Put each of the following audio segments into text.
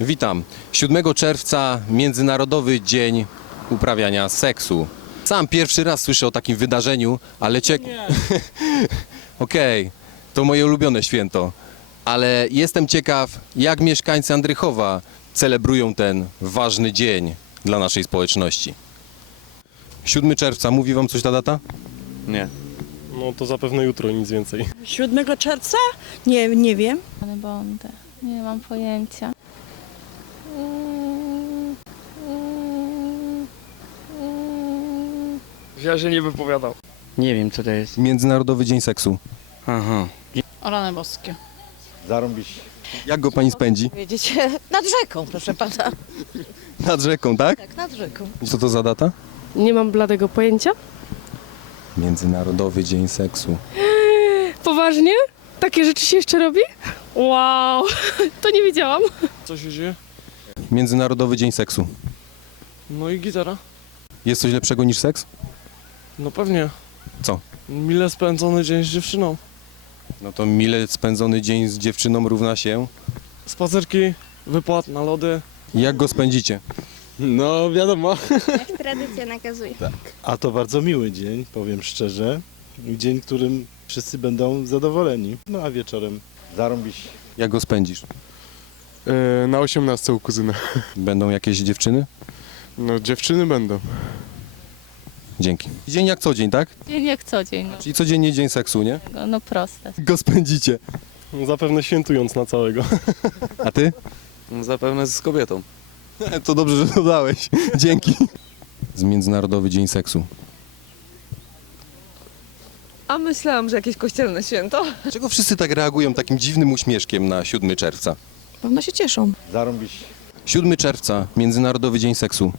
Witam. 7 czerwca Międzynarodowy Dzień Uprawiania Seksu. Sam pierwszy raz słyszę o takim wydarzeniu, ale ciek... Okej, to moje ulubione święto. Ale jestem ciekaw, jak mieszkańcy Andrychowa celebrują ten ważny dzień dla naszej społeczności. 7 czerwca, mówi wam coś ta data? Nie. No to zapewne jutro, nic więcej. 7 czerwca? Nie, nie wiem. Ale bondę. Nie mam pojęcia. Ja się nie wypowiadał. Nie wiem co to jest. Międzynarodowy Dzień Seksu. Aha. O rany boskie. Zarąbiście. Jak go pani spędzi? Wiedziecie, nad rzeką, proszę pana. Nad rzeką, tak? Tak, nad rzeką. Co to za data? Nie mam bladego pojęcia. Międzynarodowy Dzień Seksu. Poważnie? Takie rzeczy się jeszcze robi? Wow, to nie wiedziałam. Co się dzieje? Międzynarodowy Dzień Seksu. No i gitara? Jest coś lepszego niż seks? No pewnie. Co? Mile spędzony dzień z dziewczyną. No to mile spędzony dzień z dziewczyną równa się. Spacerki, wypłat na lody. Jak go spędzicie? No wiadomo. Jak tradycja nakazuje. A to bardzo miły dzień, powiem szczerze. Dzień, którym wszyscy będą zadowoleni. No a wieczorem zarąbiście. Jak go spędzisz? E, na 18 u kuzyna. Będą jakieś dziewczyny? No dziewczyny będą. Dzięki. Dzień jak co dzień, tak? Dzień jak co dzień. No, Czyli codziennie dzień seksu, nie? no, no proste. Go spędzicie? Zapewne świętując na całego. A ty? Zapewne z kobietą. To dobrze, że dodałeś. Dzięki. Z Międzynarodowy Dzień Seksu. A myślałam, że jakieś kościelne święto. Dlaczego wszyscy tak reagują takim dziwnym uśmieszkiem na 7 czerwca? Pewno się cieszą. Zarąbiście. 7 czerwca, Międzynarodowy Dzień Seksu.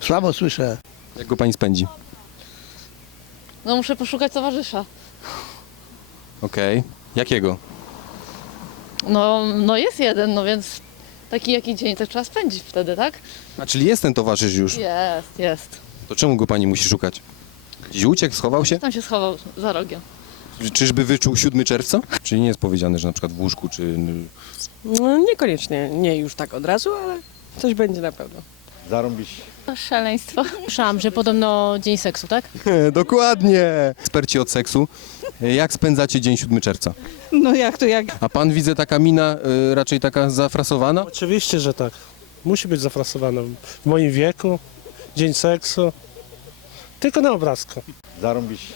Słabo słyszę. Jak go pani spędzi? No muszę poszukać towarzysza. Okej. Jakiego? No, no jest jeden, no więc taki jaki dzień to trzeba spędzić wtedy, tak? A czyli jest ten towarzysz już. Jest, jest. To czemu go pani musi szukać? Gdzieś uciekł, schował się? Tam się schował za rogiem. Czyżby wyczuł 7 czerwca? Czyli nie jest powiedziane, że na przykład w łóżku, czy... No, niekoniecznie, nie już tak od razu, ale coś będzie na pewno. Zarąbiście. To szaleństwo. Słyszałam, że podobno dzień seksu, tak? Dokładnie! Eksperci od seksu. Jak spędzacie dzień 7 czerwca? No jak to jak? A pan widzę taka mina y, raczej taka zafrasowana? Oczywiście, że tak. Musi być zafrasowane. W moim wieku, dzień seksu. Tylko na obrazku. Zarąbiście.